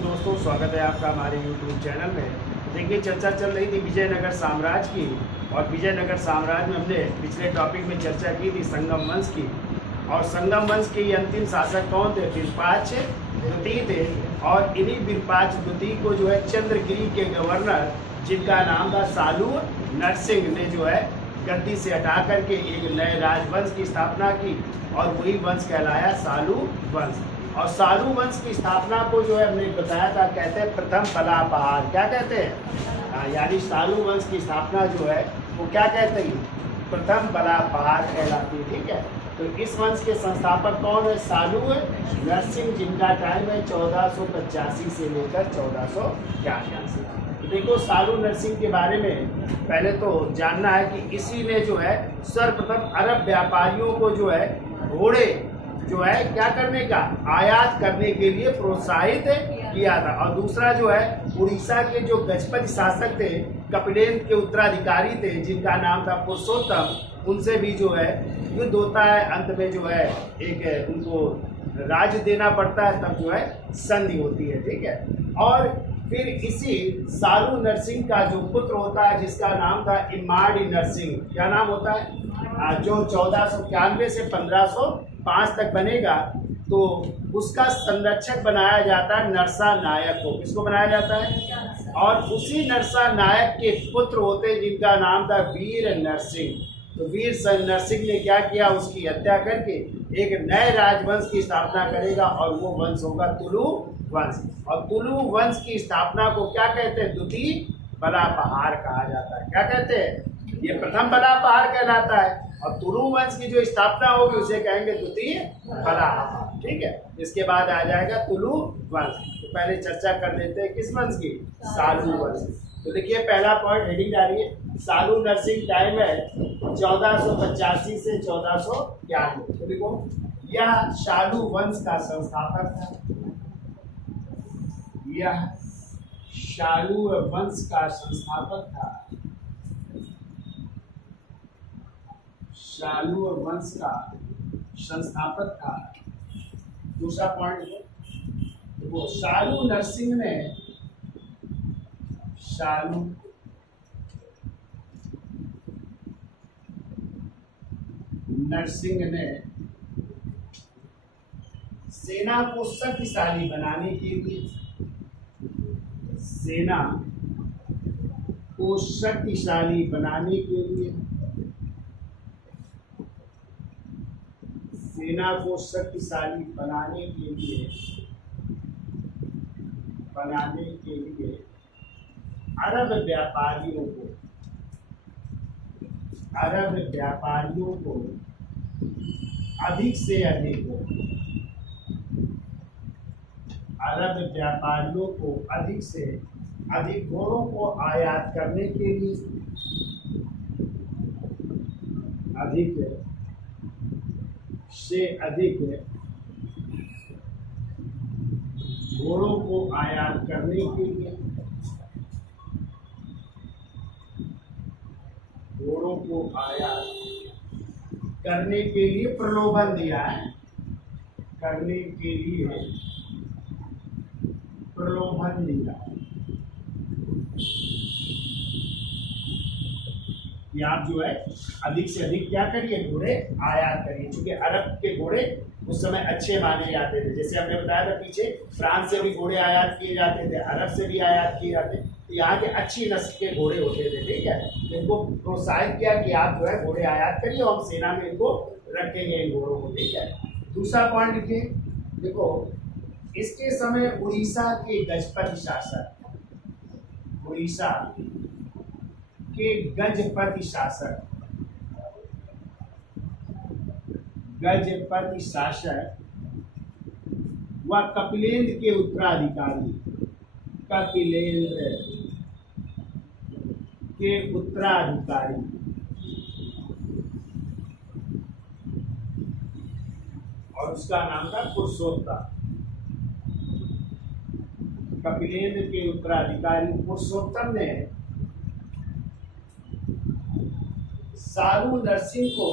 दोस्तों, स्वागत है आपका हमारे YouTube चैनल में। देखिए, चर्चा चल रही थी विजयनगर साम्राज्य की, और विजयनगर साम्राज्य में हमने पिछले टॉपिक में चर्चा की थी संगम वंश की। और संगम वंश के ये अंतिम शासक कौन थे? विरूपाक्ष द्वितीय थे। और इन्हीं विरूपाक्ष द्वितीय को जो है चंद्रगिरी के गवर्नर, जिनका नाम था सालू नरसिंह, ने जो है गद्दी से हटा करके एक नए राजवंश की स्थापना की, और वही वंश कहलाया सालू वंश। और सालू वंश की स्थापना को जो है हमने बताया था, कहते हैं प्रथम बला पहाड़। क्या कहते हैं? यानी सालू वंश की स्थापना जो है वो क्या कहते हैं? प्रथम बला पहाड़ कहलाती है। ठीक है, तो इस वंश के संस्थापक कौन है? सालू नरसिंह, जिनका टाइम है 1485 से लेकर 1481। देखो, सालू नरसिंह के बारे में पहले तो जानना है कि इसी ने जो है सर्वप्रथम अरब व्यापारियों को जो है घोड़े जो है क्या करने का, आयात करने के लिए प्रोत्साहित किया था। और दूसरा जो है उड़ीसा के जो गजपति शासक थे, कपिलेंद्र के उत्तराधिकारी थे, जिनका नाम था पुरुषोत्तम, उनसे भी जो है युद्ध होता है। अंत में जो है एक उनको राज्य देना पड़ता है, तब जो है संधि होती है। ठीक है, और फिर इसी सालू नरसिंह का जो पुत्र होता है, जिसका नाम था इमाड़ी नरसिंह, क्या नाम होता है, जो 1491 से 1505 तक बनेगा, तो उसका संरक्षक बनाया जाता है नरसा नायक को। किसको बनाया जाता है? और उसी नरसा नायक के पुत्र होते, जिनका नाम था वीर नरसिंह। तो वीर नरसिंह ने क्या किया? उसकी हत्या करके एक नए राजवंश की स्थापना करेगा, और वो वंश होगा तुलु वंश। और तुलु वंश की स्थापना को क्या कहते हैं? द्वितीय बला पहाड़ कहा जाता है। क्या कहते हैं? ये प्रथम बला पहाड़ कहलाता है, और तुलु वंश की जो स्थापना होगी उसे कहेंगे द्वितीय बला पहाड़। ठीक है, इसके बाद आ जाएगा तुलु वंश। तो पहले चर्चा कर लेते हैं किस वंश की? सालू वंश। तो देखिए, पहला पॉइंट हेडिंग आ रही है, सालू नरसिंह टाइम है 1485 से 1491। तो देखो, यह सालू वंश का संस्थापक था। यह सालू वंश का संस्थापक था। सालू वंश का संस्थापक था। दूसरा पॉइंट देखो, सालू नरसिंह ने सेना को शक्तिशाली बनाने के लिए, सेना को शक्तिशाली बनाने के लिए, सेना को शक्तिशाली बनाने के लिए अरब व्यापारियों को अधिक से अधिक, अरब व्यापारियों को अधिक से अधिक घोड़ों को आयात करने के लिए, अधिक से अधिक घोड़ों को आयात करने के लिए, घोड़ों को आयात करने के लिए प्रलोभन दिया है। करने के लिए प्रलोभन दिया कि आप जो है अधिक से अधिक क्या करिए? घोड़े आयात करिए। क्योंकि अरब के घोड़े उस समय अच्छे माने जाते थे। जैसे हमने बताया था पीछे, फ्रांस से भी घोड़े आयात किए जाते थे, अरब से भी आयात किए जाते थे। तो यहाँ के अच्छी नस्ल के घोड़े होते थे। ठीक है, इनको प्रोत्साहित किया कि आप जो है घोड़े आयात करिए, और हम सेना में इनको रखेंगे, इन घोड़ों को। ठीक है, दूसरा पॉइंट लिखिए। देखो, इसके समय उड़ीसा के गजपति शासक, उड़ीसा के गजपति शासक व कपिलेंद्र के उत्तराधिकारी, कपिलेंद्र के उत्तराधिकारी, और उसका नाम था पुरुषोत्तम। कपिलेंद्र के उत्तराधिकारी पुरुषोत्तम ने सालू नरसिंह को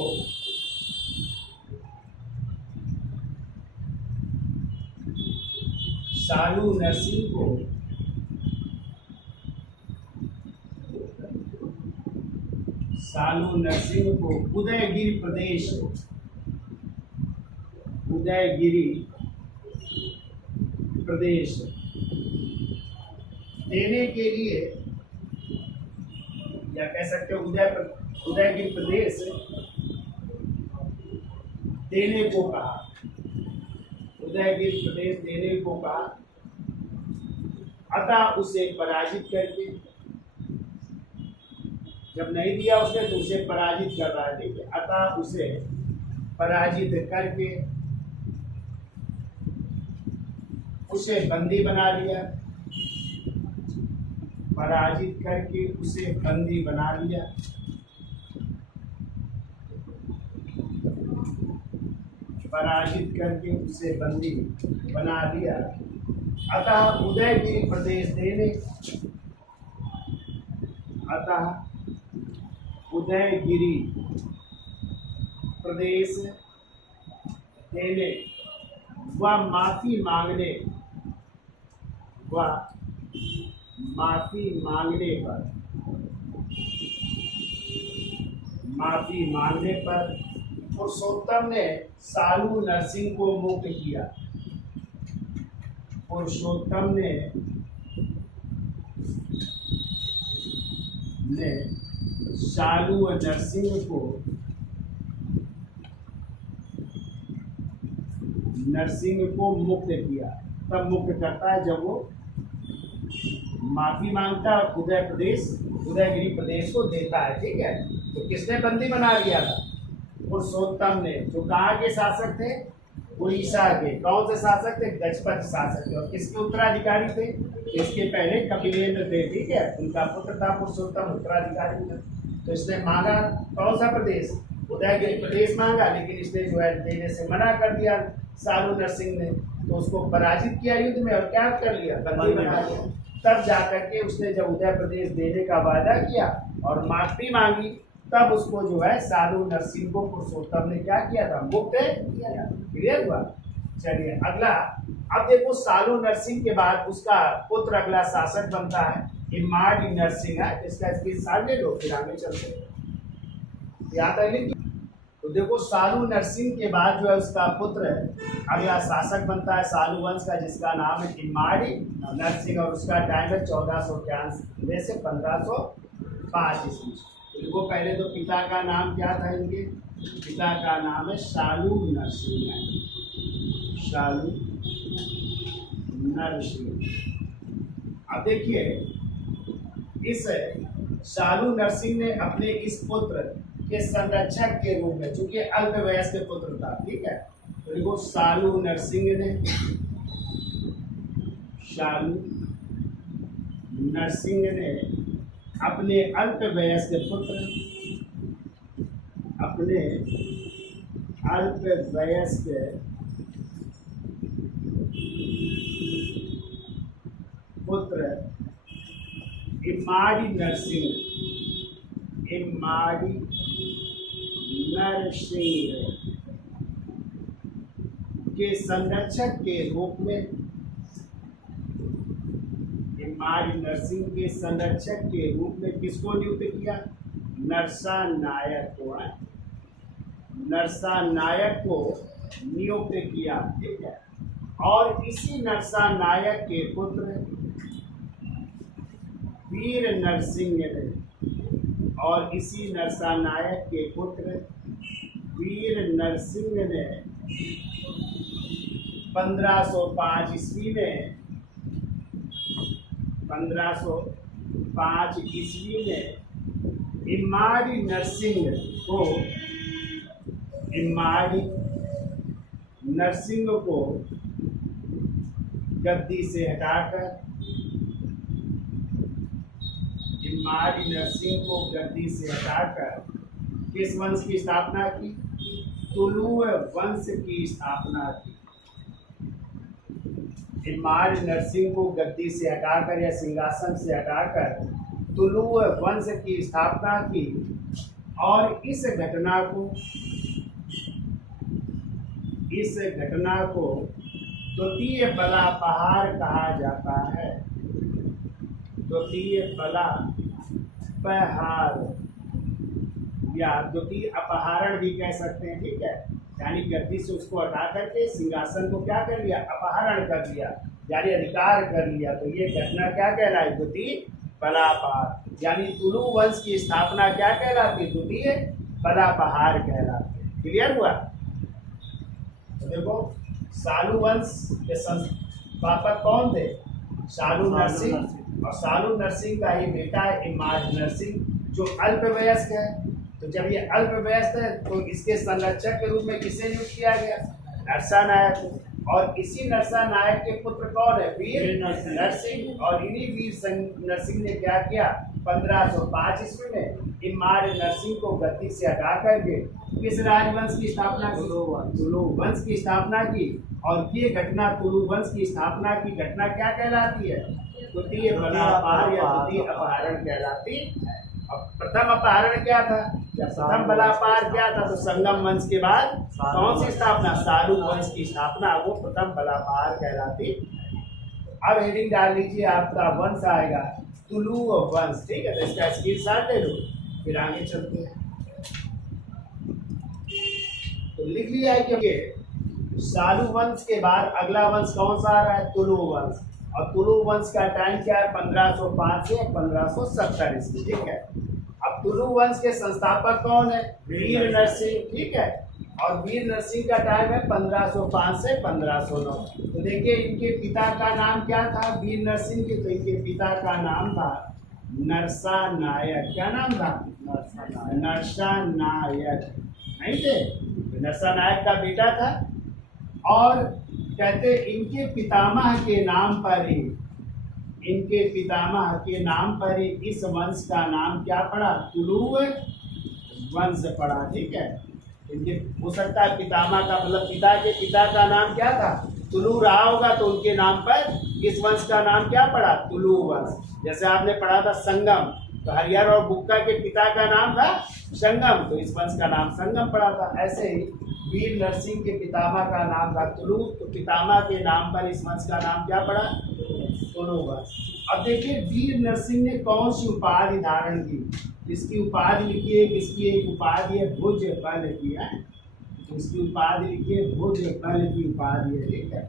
शालू नरसिंह को उदयगिरी प्रदेश देने के लिए, या कह सकते हो उदयगिरी प्रदेश देने को कहा, उदयगिरी प्रदेश देने को कहा। अतः उसे पराजित करके, जब नहीं दिया उसने तो उसे पराजित कर रहा है, देखिए, अतः उसे पराजित करके उसे बंदी बना लिया, पराजित करके उसे बंदी बना लिया। पराजित करके उसे बंदी बना लिया। अतः उदयगिरी प्रदेश देने, उदयगिरी प्रदेश देने व माफी मांगने पर पुरुषोत्तम ने शालू नरसिंह को मुक्त किया। पुरुषोत्तम ने शालू नरसिंह को मुक्त किया। तब मुक्त करता है जब वो माफी मांगता है, उदयगिरी प्रदेश को देता है। ठीक है, तो किसने बंदी बना लिया था? पुरुषोत्तम ने, जो कहाँ के शासक थे? उड़ीसा के। कौन से शासक थे? गजपति शासक थे। और किसके उत्तराधिकारी थे? इसके पहले कपिलेंद्र थे। ठीक है, उनका पुत्र था पुरुषोत्तम, उत्तराधिकारी था। तो इसने मांगा कौन सा प्रदेश? उदयगिरी प्रदेश मांगा, लेकिन इसने जो है देने से मना कर दिया शालू नरसिंह ने। तो उसको पराजित किया युद्ध में, और क्या कर लिया? बंदी बना लिया। तब जाकर के उसने जब उदय प्रदेश देने का वादा किया और माफी मांगी, तब उसको जो है शालू नरसिंह को पुरुषोत्तम ने क्या किया था? मुक्त किया। क्लियर हुआ? चलिए अगला। अब देखो, शालू नरसिंह के बाद उसका पुत्र अगला शासक बनता है इमाड़ी नरसिंह है। इसका स्क्रीनशॉट ले लो, फिर आगे चलते हैं। याद है लिखिए। तो देखो, शालू नरसिंह के बाद जो है उसका पुत्र अगला शासक बनता है शालू वंश का, जिसका नाम है इमाड़ी नरसिंह, और उसका टाइम है 1481 से 1505 ईस्वी। देखो, पहले तो पिता का नाम क्या था इनके? पिता का नाम है शालू नरसिंह है, शालू नरसिंह। अब देखिए, इस शालू नरसिंह ने अपने इस पुत्र के संरक्षक के रूप में, चूंकि अल्पवयस्क पुत्र था, ठीक है, तो देखो शालू नरसिंह ने अपने अल्पवयस्क पुत्र इमाड़ी नरसिंह के संरक्षक के रूप में, इमाड़ी नरसिंह के संरक्षक के रूप में किसको नियुक्त किया? नरसा नायक को नियुक्त किया। ठीक है, और इसी नरसा नायक के पुत्र वीर नरसिंह ने, और इसी नरसा नायक के पुत्र वीर नरसिंह ने 1505 ईस्वी में 1505 ईस्वी में इमाड़ी नरसिंह को गद्दी से हटाकर, इमाड़ी नरसिंह को गद्दी से हटाकर किस वंश की स्थापना की? तुलु वंश की स्थापना की। इमाड़ी नरसिंह को गद्दी से हटाकर या सिंहासन से हटाकर तुलु वंश की स्थापना की, और इस घटना को द्वितीय बला पहाड़ कहा जाता है। द्वितीय बला पहाड़ या द्वितीय अपहरण भी कह सकते हैं, ठीक है। यानी गद्दी से उसको हटा करके सिंहासन को क्या कर लिया, अपहरण कर लिया, यानी अधिकार कर लिया। तो ये घटना क्या कहलाए, द्वितीय बलापहार। यानी तुलु वंश की स्थापना क्या कहलाती है, द्वितीय बलापहार कहलाती है। क्लियर हुआ। तो देखो सालू वंश के संस्थापक कौन थे, सालू नरसिंह। और सालू नरसिंह का ही बेटा है इमाज नरसिंह, जो अल्पवयस्क है। तो जब ये अल्पवयस्क है तो इसके संरक्षक के रूप में किसे नियुक्त किया गया, नरसा नायक। और इसी नरसा नायक के पुत्र कौन है, वीर नरसिंह। और इन्हीं वीर नरसिंह ने क्या किया, 1505 ईस्वी में इमाज नरसिंह को गद्दी से हटा करके किस राजवंश की स्थापना की, तुलु वंश की स्थापना की। और ये घटना तुलु वंश की स्थापना की घटना क्या कहलाती है, द्वितीय बलापहार या द्वितीय अपहरण कहलाती है। अब प्रथम अपहरण क्या था, प्रथम बलापहार क्या था, तो संगम वंश के बाद कौन सी स्थापना, सालू वंश की स्थापना, वो प्रथम बलापहार कहलाती। अब हेडिंग डाल लीजिए, आपका वंश आएगा तुलु वंश, ठीक है। तो इसका स्क्रीनशॉट ले लो, फिर आगे चलते हैं। तो लिख लिया है क्योंकि सालू वंश के बाद अगला वंश कौन सा आ रहा है, तुलु वंश। और तुलु वंश का टाइम क्या है, 1505 से 1570 ईस्वी, ठीक है। अब तुलु वंश के संस्थापक कौन है, वीर नरसिंह, ठीक है। और वीर नरसिंह का टाइम है 1505 से 1509। तो देखिए इनके पिता का नाम क्या था, वीर नरसिंह के, तो इनके पिता का नाम था नरसा नायक। क्या नाम था, नरसा नायक, नहीं थे, नरसा नायक का बेटा था। और कहते इनके पितामह के नाम पर ही, इनके पितामह के नाम पर ही इस वंश का नाम क्या पड़ा, तुलु वंश पड़ा, ठीक है। इनके हो सकता है पितामह का मतलब पिता के पिता का नाम क्या था, तुलु रहा होगा, तो उनके नाम पर इस वंश का नाम क्या पड़ा, तुलु वंश। जैसे आपने पढ़ा था संगम, तो हरिहर और बुक्का के पिता का नाम था संगम, तो इस वंश का नाम संगम पड़ा था। ऐसे ही वीर नरसिंह के पितामह का नाम था तुलु, तो पितामह के नाम पर इस वंश का नाम क्या पड़ा, तुलु वंश। अब देखिए वीर नरसिंह ने कौन सी उपाधि धारण की, इसकी उपाधि लिखी है, इसकी एक उपाधि है भुज बल की है, इसकी उपाधि लिखी है भुज बल की उपाधि है, ठीक है।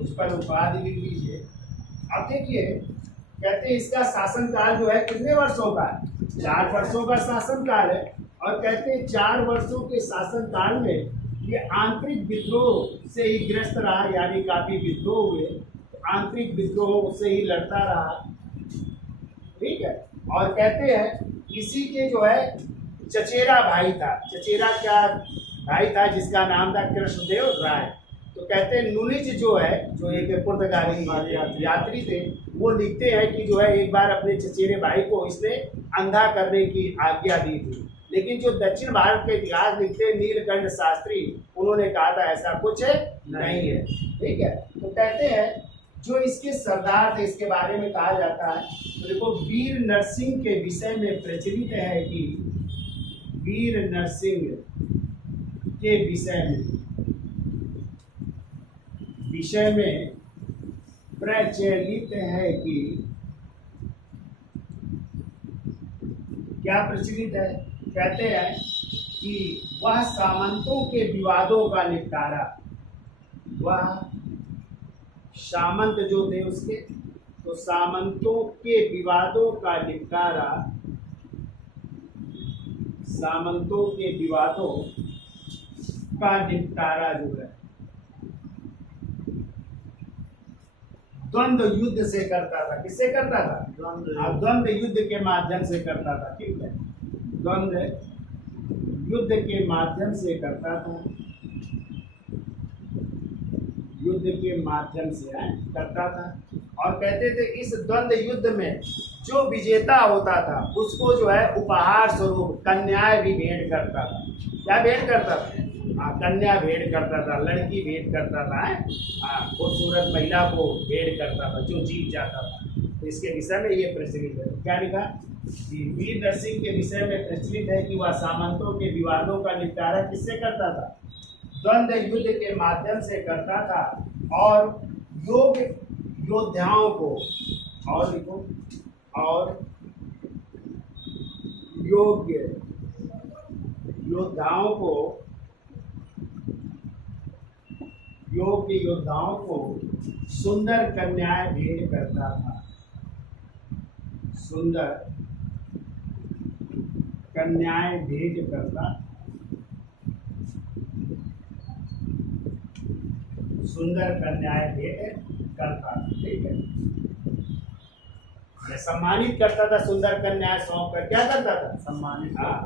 उस पर उपाधि लिख लीजिए। अब देखिए कहते हैं इसका शासनकाल जो है कितने वर्षों का है, 4 वर्षों का शासनकाल है। और कहते हैं 4 वर्षों के शासनकाल में ये आंतरिक विद्रोह से ही ग्रस्त रहा, यानी काफी विद्रोह हुए, आंतरिक विद्रोह से ही लड़ता रहा, ठीक है। और कहते हैं इसी के जो है चचेरा भाई था, चचेरा क्या भाई था, जिसका नाम था कृष्णदेव राय। तो कहते हैं नुनिज जो है, जो एक पुर्तगाली यात्री थे, वो लिखते हैं कि जो है एक बार अपने चचेरे भाई को इसने अंधा करने की आज्ञा दी थी। लेकिन जो दक्षिण भारत के इतिहास लिखते हैं नीलकंठ शास्त्री, उन्होंने कहा था ऐसा कुछ नहीं है, ठीक है। तो कहते हैं जो इसके सरदार थे, इसके बारे में कहा जाता है, तो देखो वीर नरसिंह के विषय में प्रचलित है कि वीर नरसिंह के विषय में प्रचलित है कि क्या प्रचलित है, कहते हैं कि वह सामंतों के विवादों का निपटारा, वह सामंत जो थे उसके, तो सामंतों के विवादों का निपटारा, सामंतों के विवादों का निपटारा जो है द्वंद्व युद्ध से करता था। किससे करता था, द्वंद्व युद्ध के माध्यम से करता था, ठीक है। द्वंद्व युद्ध के माध्यम से करता था, युद्ध के माध्यम से करता था। और कहते थे इस द्वंद्व युद्ध में जो विजेता होता था उसको जो है उपहार स्वरूप कन्याएं भी भेंट करता था। क्या भेंट करता था, कन्या भेंट करता था, लड़की भेंट करता था, खूबसूरत महिला को भेंट करता था जो जीत जाता था। तो इसके विषय में ये प्रचलित है। क्या लिखा, वीर नरसिंह के विषय में प्रचलित है कि वह सामंतों के विवादों का निपटारा किससे करता था, द्वंद्व युद्ध के माध्यम से करता था। और योग योद्धाओं को, और लिखो, और योग्य योद्धाओं को, योग्य योद्धाओं को सुंदर कन्याएं भेंट करता था। सुंदर कन्याएं भेंट करता, सुंदर कन्याएं भेंट करता, ठीक है। सम्मानित करता था, सुंदर कन्याएं सौंप कर क्या करता था? सम्मानित। हाँ,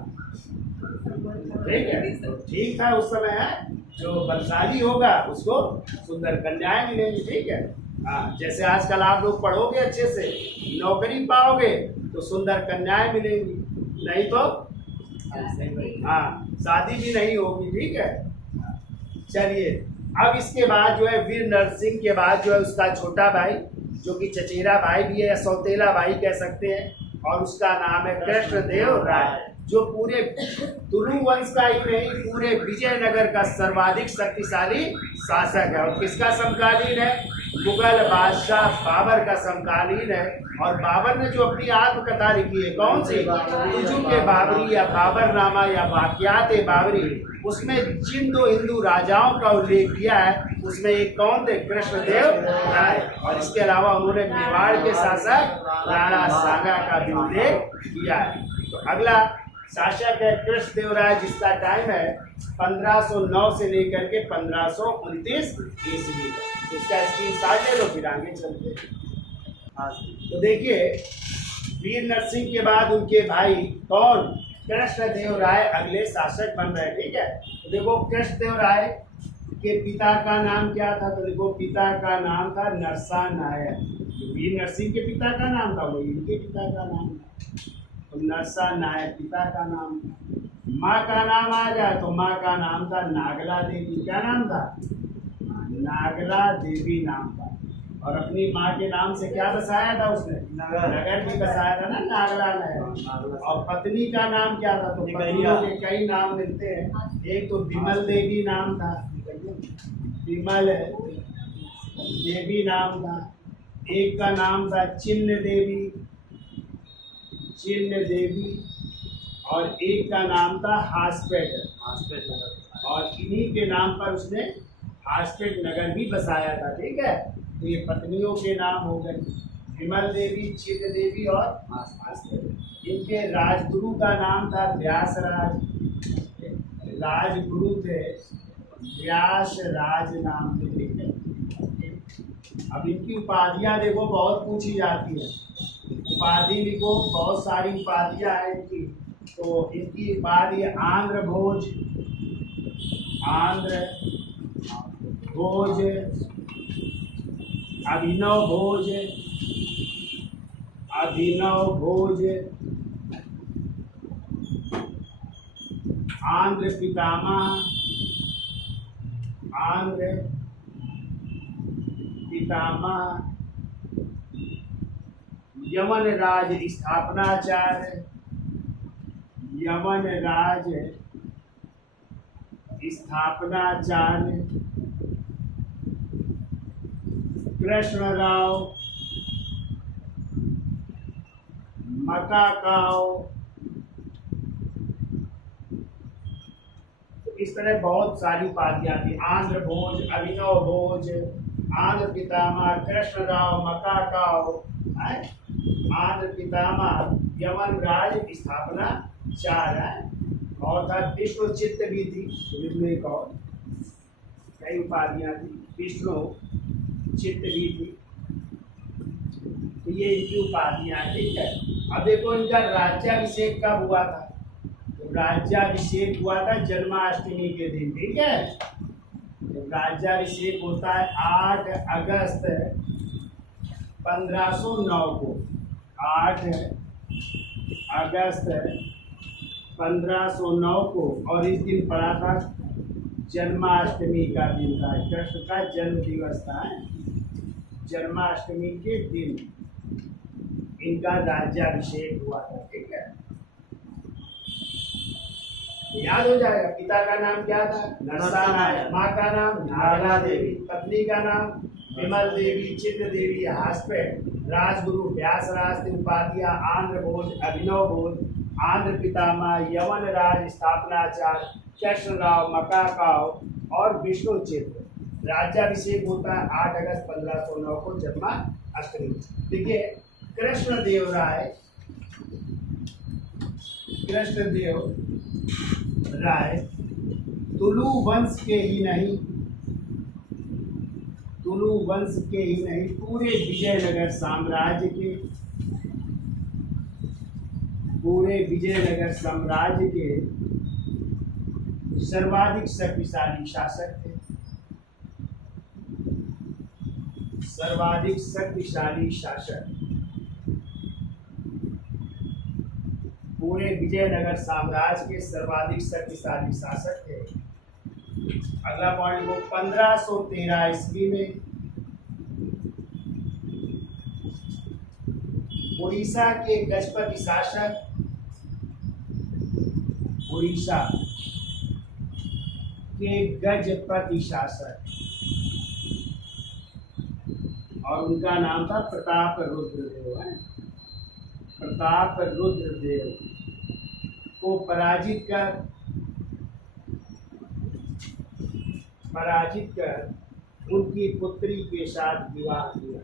ठीक है, तो ठीक था उस समय है। जो बलशाली होगा उसको सुंदर कन्याएं मिलेंगी, ठीक है। हाँ, जैसे आजकल आप लोग पढ़ोगे अच्छे से, नौकरी पाओगे तो सुंदर कन्याएं मिलेंगी, नहीं तो हाँ शादी भी नहीं होगी, ठीक है। चलिए, अब इसके बाद जो है वीर नरसिंह के बाद जो है उसका छोटा भाई, जो कि चचेरा भाई भी है या सौतेला भाई कह सकते हैं, और उसका नाम है कृष्णदेव राय, जो पूरे तुलु वंश का ही नहीं, पूरे विजयनगर का सर्वाधिक शक्तिशाली शासक है। और किसका समकालीन है? मुगल बादशाह बाबर का समकालीन है। और बाबर ने जो अपनी आत्मकथा लिखी है, कौन सी? हुजूम के बाबरी या बाबरनामा या वाक़ियात बाबरी, उसमें जिन दो हिंदू राजाओं का उल्लेख किया है उसमें एक कौन थे? कृष्णदेव राय। और इसके अलावा उन्होंने मेवाड़ के शासक राणा सांगा का भी उल्लेख किया है। तो अगला शासक है कृष्णदेव राय, जिसका टाइम है 1509 से लेकर के 1529 ईस्वी तक। इसका स्क्रीनशॉट ले लो, फिर आगे चलते हैं। हाँ, तो देखिए, वीर नरसिंह के बाद उनके भाई कौन? कृष्णदेव राय अगले शासक बन रहे, ठीक है। तो देखो, कृष्णदेव राय के पिता का नाम क्या था? तो देखो, पिता का नाम था नरसा नायक। वीर नरसिंह के पिता का नाम था, वो इनके पिता का नाम था, तो नरसा नायक पिता का नाम था। माँ का नाम आ जाए तो माँ का नाम था नागला देवी। क्या नाम था? नागला देवी नाम था। और अपनी माँ के नाम से क्या बसाया था उसने? नगर भी बसाया था ना, नागला नगर। और पत्नी का नाम क्या था? तो पत्नियों के कई नाम मिलते हैं। एक तो विमल देवी नाम था, विमल देवी नाम था। एक का नाम था चिन्ह देवी, चिन्ह देवी। और एक का नाम था हासपेट, और इन्हीं के नाम पर उसने हासपेट नगर भी बसाया था, ठीक है। तो ये पत्नियों के नाम हो गए, विमल देवी, चिन्ह देवी और हासपेट। इनके राजगुरु का नाम था व्यासराज, राजगुरु थे व्यासराज नाम थे, ठीक है। अब इनकी उपाधियां देखो बहुत पूछी जाती है, उपाधि लिखो, बहुत सारी उपाधियां हैं इनकी। तो इनकी उपाधि आंध्र भोज, आंध्र भोज, अभिनव भोज, अभिनव भोज, आंध्र पितामह, आंध्र पितामह, यमन राज स्थापनाचार्य, यमन राज स्थापनाचार्य, कृष्णराव मकाकाव। तो इस तरह बहुत सारी उपाधियां थी। आंध्र भोज, अभिनव भोज, आंध्र पितामह, कृष्णराव मकाकाव, आंध्र पितामह, यमन राज स्थापना चार है। और था विष्णु चित्त भी थी, विष्णु एक और कई उपाधियां थी, विष्णु चित्त भी थी। तो ये इनकी उपाधियां, ठीक है। अब देखो, इनका राज्याभिषेक कब हुआ था? तो राज्याभिषेक हुआ था जन्माष्टमी के दिन, ठीक है। तो राज्याभिषेक होता है 8 अगस्त 1509 को, 8 अगस्त 1509 को। और इस दिन पड़ा था जन्माष्टमी का दिन था, कृष्ण का जन्म दिवस था। जन्माष्टमी के दिन इनका राज्याभिषेक हुआ था, ठीक है। याद हो जाएगा। पिता का नाम क्या था? नरसानायक। माँ का नाम नागला देवी। पत्नी का नाम विमल देवी, चित्र देवी, हास्पेट, राजगुरु व्यासराज, उपाधिया आंध्र भोज, अभिनव भोज, आंध्र पितामह, यवन राज, स्थापनाचार्य, कृष्ण राव, मकाकाव और विष्णु चित्र। राज्याभिषेक होता है 8 अगस्त 1509 को जन्माष्टमी। देखिए कृष्णदेव राय तुलु वंश के ही नहीं, पूरे विजयनगर साम्राज्य के सर्वाधिक शक्तिशाली शासक थे। पूरे विजयनगर साम्राज्य के सर्वाधिक शक्तिशाली शासक थे। अगला पॉइंट को 1513 ईस्वी में उड़ीसा के गजपति शासक, और उनका नाम था प्रताप रुद्रदेव को पराजित कर उनकी पुत्री के साथ विवाह किया।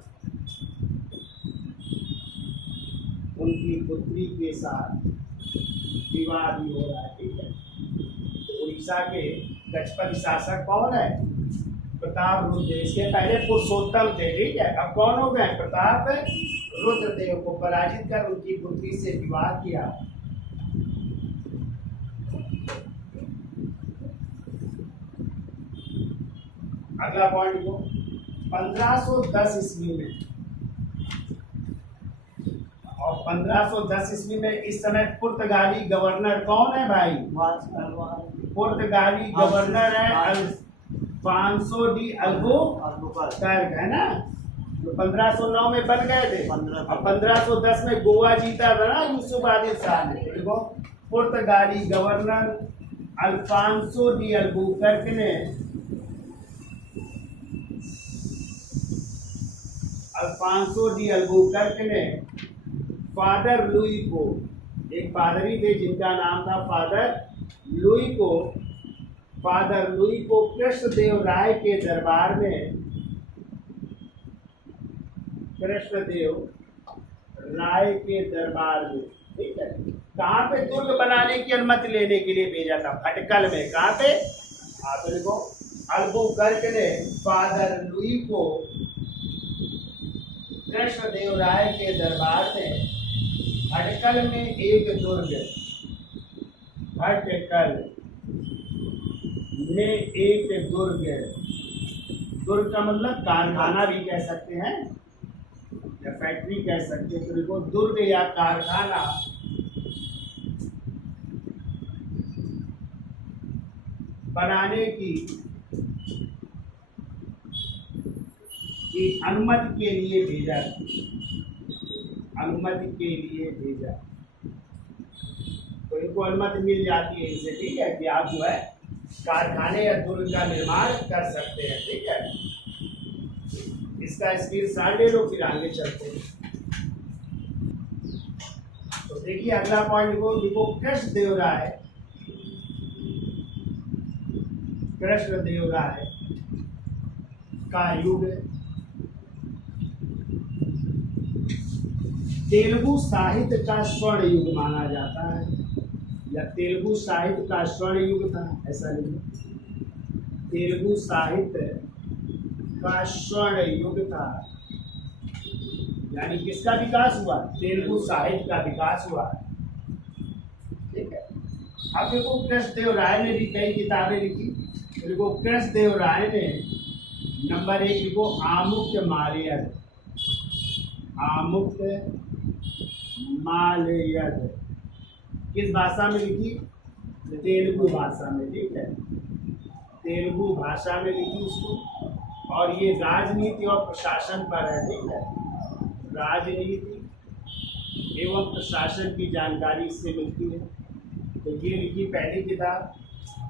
विवाह भी हो रहा है, ठीक है। तो उड़ीसा के गजपति शासक कौन है? प्रताप रुद्रदेव। इसके पहले पुरुषोत्तम थे, ठीक है। अब कौन हो गए? प्रताप रुद्रदेव को पराजित कर उनकी पुत्री से विवाह किया। अगला पॉइंट को 1510 ईस्वी में, और 1510 ईस्वी में इस समय पुर्तगाली गवर्नर कौन है भाई? पुर्तगाली गवर्नर है अल्फांसो डी अल्बुकर्क, है ना, जो 1509 में बन गए थे। और 1510 में गोवा जीता था ना यूसुफ आदिल शाह ने। देखो पुर्तगाली गवर्नर अल्फांसो डी अल्बुकर्क ने फादर लुई को, एक पादरी थे जिनका नाम था फादर लुई को कृष्णदेव राय के दरबार में, ठीक है, कहाँ पे दुर्ग बनाने की अनुमति लेने के लिए भेजा था? भटकल में। कहाँ पे? आप देखो अल्बुकर्क ने फादर लुई को कृष्णदेव राय के दरबार में भटकल में एक दुर्ग, दुर्ग का मतलब कारखाना भी कह सकते हैं या फैक्ट्री कह सकते हैं। तो देखो दुर्ग या कारखाना बनाने की अनुमति के लिए भेजा। तो इनको अनुमति मिल जाती है इनसे, ठीक है, कि आप जो है कारखाने या दुर्ग का निर्माण कर सकते हैं, ठीक है। इसका स्क्रीनशॉट ले लो, फिर आगे चलते हैं। तो देखिए अगला पॉइंट को देखो, कृष्णदेव राय का युग तेलुगु साहित्य का स्वर्ण युग माना जाता है, या तेलुगु साहित्य का स्वर्ण युग था, ऐसा नहीं। तेलुगु साहित्य का स्वर्ण युग था, यानी किसका विकास हुआ? तेलुगु साहित्य का विकास हुआ, ठीक है। अब देखो कृष्णदेव राय ने भी कई किताबें लिखी। देखो कृष्णदेव राय ने नंबर 1 लिखो आमुक्त मालयद, किस भाषा में लिखी? तेलुगु भाषा में, ठीक है, तेलुगु भाषा में लिखी उसको। और ये राजनीति और प्रशासन पर है, ठीक है, राजनीति एवं प्रशासन की जानकारी इससे मिलती है। तो ये लिखी पहली किताब।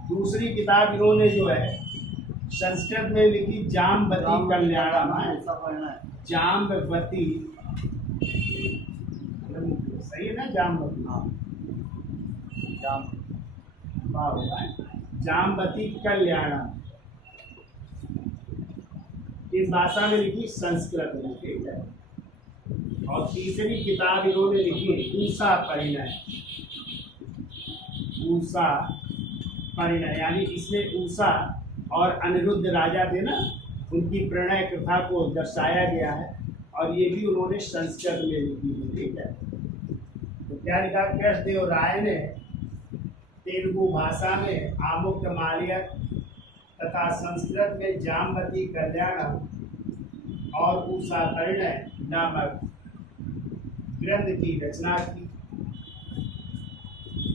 दूसरी किताब इन्होंने जो है संस्कृत में लिखी जाम्बवती कल्याणम है। जाम्बवती, सही है ना, जाम्बवती, जाम्बवती कल्याणम इस भाषा में लिखी, संस्कृत में, ठीक है। और तीसरी किताब इन्होंने लिखी ऊषा परिणय। ऊषा परिणय यानी इसमें ऊषा और अनिरुद्ध राजा थे ना, उनकी प्रणय कथा को दर्शाया गया है, और ये भी उन्होंने संस्कृत में लिखी है, ठीक है। तो क्या लिखा, कृष्णदेव राय ने तेलुगु भाषा में आमुक्तमाल्यक तथा संस्कृत में जाम्बवती कल्याणम और ऊषा परिणय नामक ग्रंथ की रचना की।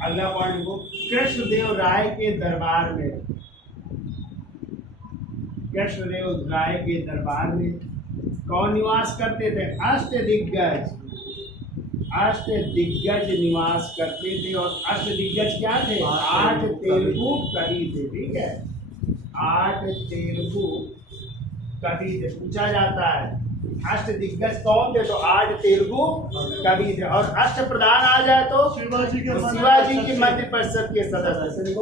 अगला पॉइंट को, कृष्णदेव राय के दरबार में, कृष्णदेव राय के दरबार में कौन निवास करते थे? अष्टदिग्गज। अष्टदिग्गज निवास करते थे। और अष्टदिग्गज क्या थे? 8 तेलुगु कवि थे, ठीक है। 8 तेलुगु कवि थे। पूछा जाता है अष्टदिग्गज कौन थे, तो 8 तेलुगु कवि थे। और अष्ट प्रधान आ जाए तो शिवाजी के मंत्रि परिषद के सदस्य।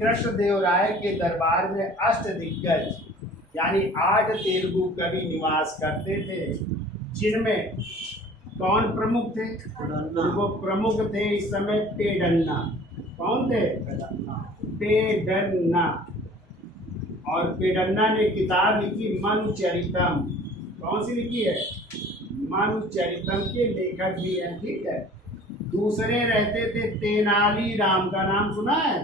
कृष्णदेव राय के दरबार में अष्टदिग्गज यानी 8 तेलुगु कवि निवास करते थे, जिनमें कौन प्रमुख थे? वो प्रमुख थे इस समय पेडन्ना। कौन थे? पेडन्ना। और पेडन्ना ने किताब लिखी मनुचरितम। कौन सी लिखी है? मनुचरितम के लेखक भी हैं, ठीक है। दूसरे रहते थे तेनाली राम। का नाम सुना है?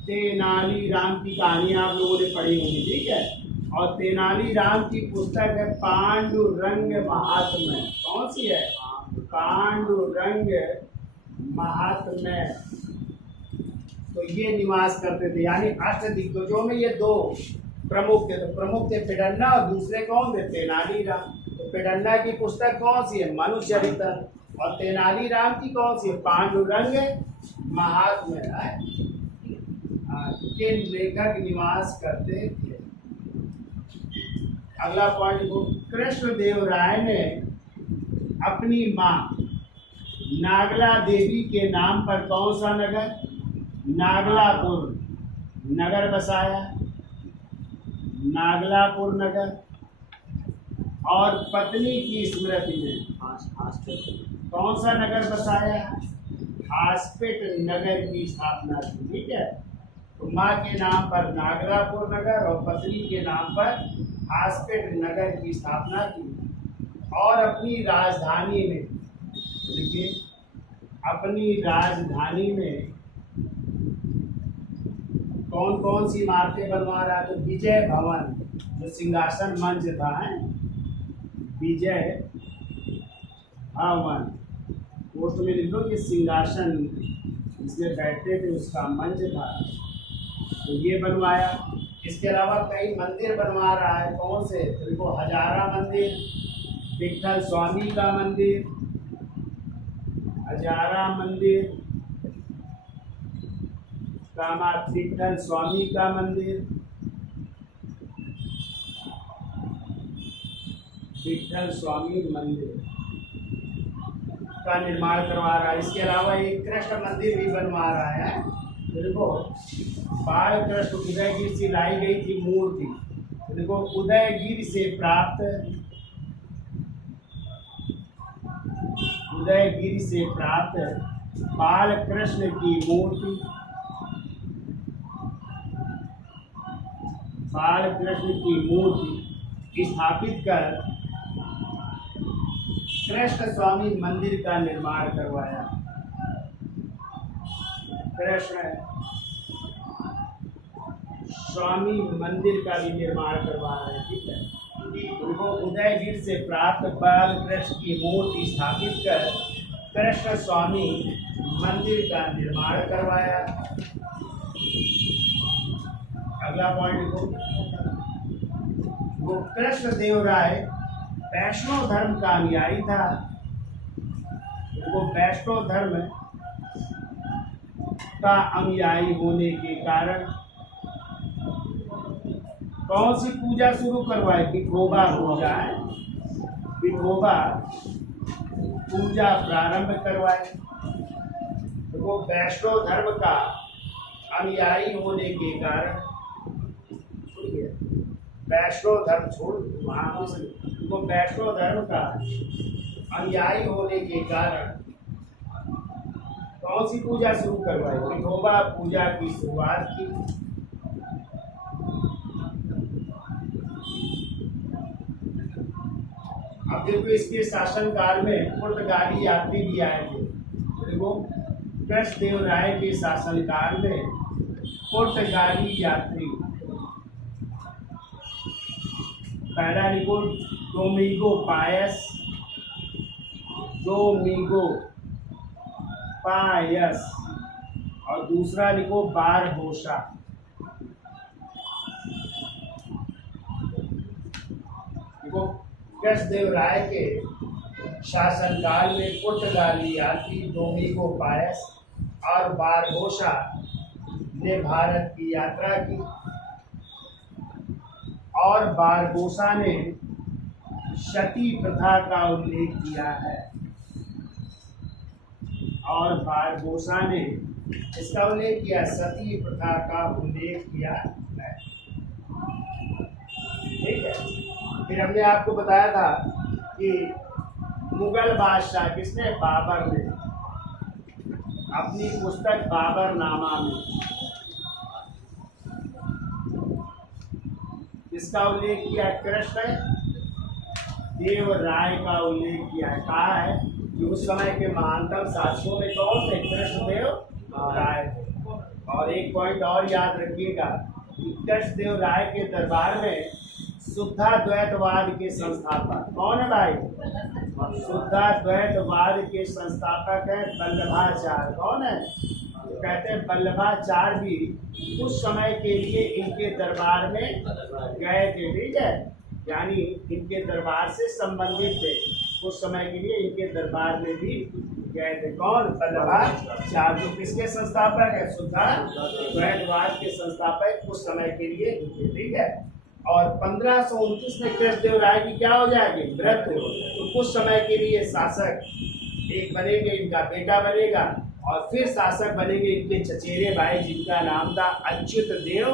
तेनाली राम की कहानी आप लोगों ने पढ़ी होगी, ठीक है। और तेनाली राम की पुस्तक है पांडुरंग महात्म्य। कौन सी है? पांडुरंग महात्म्य। तो ये निवास करते थे, यानी अष्टदिग्गजों में ये 2 प्रमुख थे। तो प्रमुख थे पेडन्ना और दूसरे कौन थे? तेनाली राम। तो पेडन्ना की पुस्तक कौन सी है? मनुचरितम। और तेनाली राम की कौन सी है? पांडुरंग महात्म्य के लेखक निवास करते थे। अगला पॉइंट को, कृष्णदेव राय ने अपनी माँ नागला देवी के नाम पर कौन सा नगर? नागलापुर नगर बसाया। नागलापुर नगर। और पत्नी की स्मृति में कौन सा नगर बसाया? हास्पिट नगर की स्थापना की, ठीक है। तो माँ के नाम पर नागलापुर नगर और पत्नी के नाम पर हास्पिट नगर की स्थापना की। और अपनी राजधानी में, देखिए, अपनी राजधानी में कौन कौन सी इमारतें बनवा रहा है? तो विजय भवन, जो सिंहासन मंच था, है विजय भवन। पोस्ट में लिख लो कि सिंहासन जिसमें बैठते थे उसका मंच था, तो ये बनवाया। इसके अलावा कई मंदिर बनवा रहा है। कौन से? तो देखो, हजारा मंदिर, विठल स्वामी का मंदिर, हजारा मंदिर, कामात विठल स्वामी का मंदिर, विठल स्वामी मंदिर का निर्माण करवा रहा है। इसके अलावा एक कृष्ण मंदिर भी बनवा रहा है। देखो, बाल कृष्ण उदयगिर से लाई गई थी मूर्ति। देखो, उदयगिर से प्राप्त, उदयगिर से प्राप्त बाल कृष्ण की मूर्ति, बाल कृष्ण की मूर्ति स्थापित कर कृष्ण स्वामी मंदिर का निर्माण करवाया। कृष्ण स्वामी मंदिर का भी निर्माण करवा रहे हैं, ठीक है। उनको उदयगिर से प्राप्त बाल कृष्ण की मूर्ति स्थापित कर कृष्ण स्वामी मंदिर का निर्माण करवाया। अगला पॉइंट को, वो कृष्णदेव राय वैष्णव धर्म का अनुयायी था। वो वैष्णव धर्म का अनुयायी होने के कारण कौन सी पूजा शुरू करवाए? विठोबा पूजा है, विठोबा पूजा प्रारंभ करवाए। तो वो वैष्णव धर्म का अनुयायी होने के कारण, वैष्णव धर्म छोड़ वहाँ वो वैष्णव धर्म का अनुयायी होने के कारण कौन सी पूजा शुरू करवाई? विठोबा पूजा की शुरुआत की। अब देखो इसके शासनकाल में पुर्तगाली यात्री भी आए थे। देखो कृष्णदेव राय के शासनकाल में पुर्तगाली यात्री, पहला लिखो डोमिंगो पायस, डोमिंगो पायस, और दूसरा लिखो बारबोसा। देखो कृष्णदेव राय के शासनकाल में पुर्तगाली यात्री डोमिंगो पायस और बारबोसा ने भारत की यात्रा की, और बारबोसा ने सती प्रथा का उल्लेख किया है, और बारबोसा ने इसका उल्लेख किया, सती प्रथा का उल्लेख किया है। ठीक है। फिर हमने आपको बताया था कि मुगल बादशाह किसने? बाबर ने अपनी पुस्तक बाबरनामा में इसका उल्लेख किया, कृष्ण देव राय का उल्लेख किया है। कहा है कि उस समय के महानतम शासकों में कौन थे? कृष्णदेव राय थे। और एक पॉइंट और याद रखिएगा कि कृष्णदेव राय के दरबार में शुद्धाद्वैतवाद के संस्थापक कौन है भाई? शुद्धाद्वैतवाद के संस्थापक है वल्लभाचार्य। कौन है? तो कहते हैं वल्लभाचार्य भी उस समय के लिए इनके दरबार में गए थे। ठीक है, यानी इनके दरबार से संबंधित थे, उस समय के लिए इनके दरबार में भी गए थे। कौन? वल्लभाचार्य, जो किसके संस्थापक है? शुद्धाद्वैतवाद के संस्थापक उस समय के लिए। ठीक है। और 1529 में कृष्णदेव राय की क्या हो जाएगी? मृत्यु। तो कुछ समय के लिए शासक एक बनेंगे, इनका बेटा बनेगा, और फिर शासक बनेंगे इनके चचेरे भाई, जिनका नाम था अच्युत देव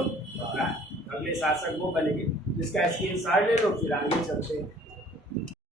राय। अगले शासक वो बनेंगे, जिसका स्क्रीनशॉट ले लो, फिर आगे चलते हैं।